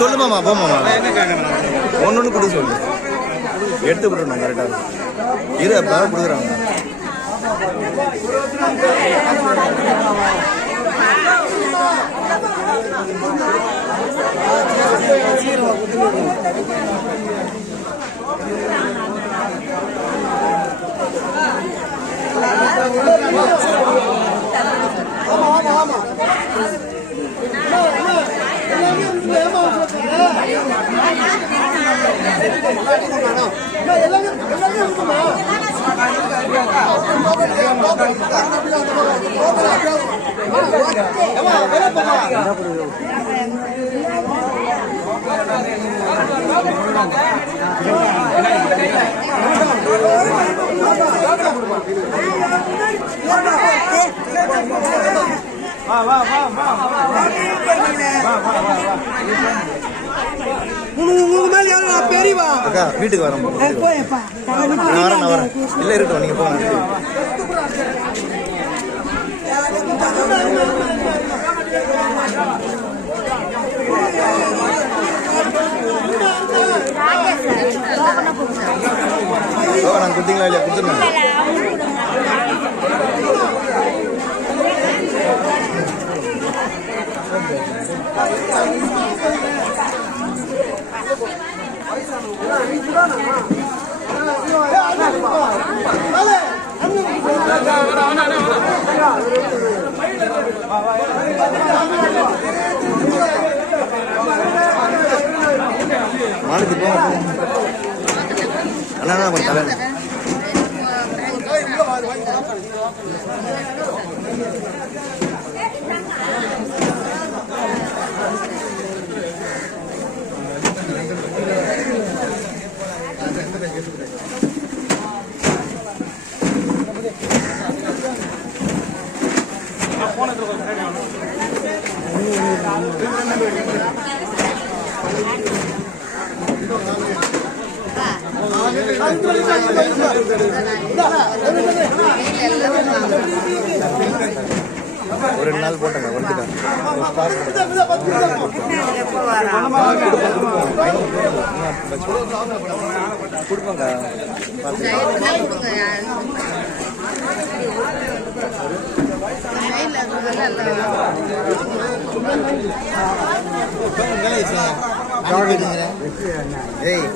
சொல்லுமாமா போமாமா ஒன்று கொடுக்க சொல்லு எடுத்து விட்டுறணும் கரெக்டாக இரு அப்போ கொடுக்குறாங்க வீட்டுக்கு வரேன் நான் வரேன் இல்லை இருக்கட்டும் நீங்க போங்க நான் கொடுத்தீங்களா இல்லையா கொடுத்துருந்தேன் மாலுக்கு போங்க அண்ணா கொஞ்சம் தலை ஒரு 2 நாள் போட்டேங்க வந்துட்டேன் கொடுப்பாங்க ஏய்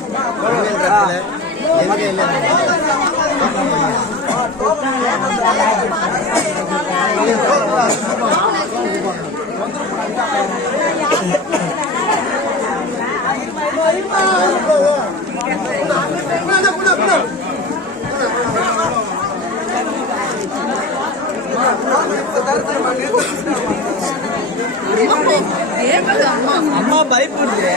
அம்மா பயப்படுது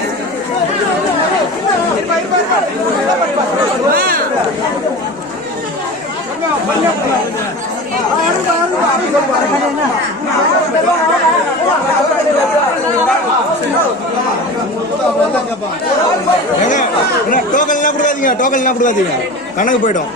டோக்கன் கொடுக்காதீங்க கணக்கு போயிடும்